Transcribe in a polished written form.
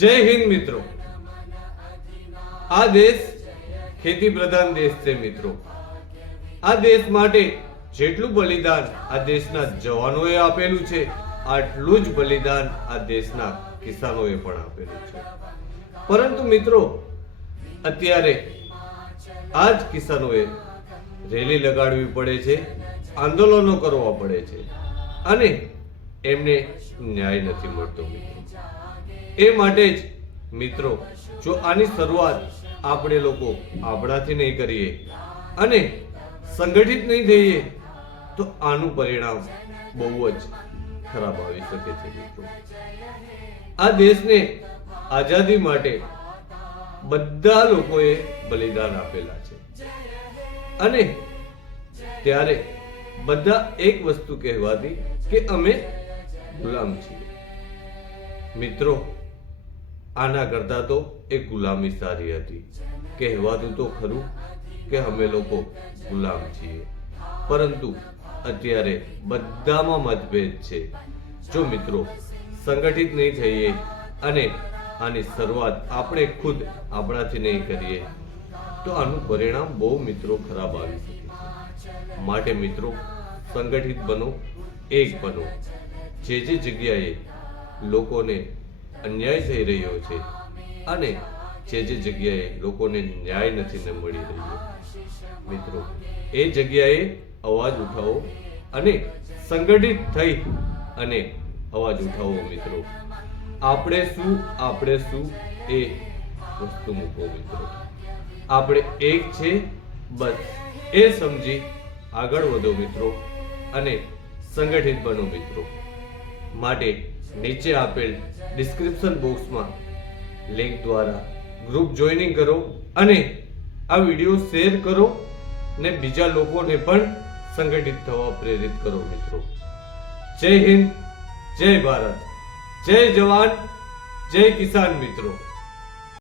જય હિન્દ મિત્રો। આ દેશ ખેતી પ્રધાન દેશ છે મિત્રો। આ દેશ માટે જેટલું બલિદાન આ દેશના જવાનોએ આપેલું છે, આટલું જ બલિદાન આ દેશના કિસાનોએ પણ આપેલું છે। પરંતુ મિત્રો, અત્યારે આ જ કિસાનોએ રેલી લગાડવી પડે છે, આંદોલનો કરવા પડે છે અને એમને ન્યાય નથી મળતો મિત્રો। એ માટે જ મિત્રો, જો આની શરૂઆત આપણે લોકો આપણાથી નહીં કરીએ અને સંગઠિત નહીં થઈએ તો આનું પરિણામ બહુ જ ખરાબ આવી શકે છે મિત્રો। આ દેશને આઝાદી માટે બધા લોકોએ બલિદાન આપેલા છે અને ત્યારે બધા એક વસ્તુ કહેવાતી કે અમે ગુલામ છીએ મિત્રો। આના કરતા તો એ ગુલામી સારી હતી। કહેવાતું તો ખરું કે અમે લોકો ગુલામ છીએ, પરંતુ અત્યારે બધામાં મતભેદ છે। જો મિત્રો સંગઠિત નહીં થઈએ અને આની શરૂઆત આપણે ખુદ આપણાથી નહીં કરીએ તો આનું પરિણામ બહુ મિત્રો ખરાબ આવી શકે છે। માટે મિત્રો, સંગઠિત બનો, એક બનો। જે જગ્યાએ લોકોને અન્યાય થઈ રહ્યો છે અને જે જગ્યાએ લોકોને ન્યાય નથી મળી રહ્યો મિત્રો, એ જગ્યાએ અવાજ ઉઠાવો અને સંગઠિત થઈ અને અવાજ ઉઠાવો મિત્રો। આપણે શું એ વસ્તુ મૂકો મિત્રો। આપણે એક છે, બસ એ સમજી આગળ વધો મિત્રો અને સંગઠિત બનો મિત્રો। માટે નીચે આપેલ ડિસ્ક્રિપ્શન બોક્સમાં લિંક દ્વારા ગ્રુપ જોઈનિંગ કરો અને આ વિડીયો શેર કરો ને બીજા લોકોને પણ સંગઠિત થવા પ્રેરિત કરો મિત્રો। જય હિન્દ, જય ભારત, જય જવાન, જય કિસાન મિત્રો।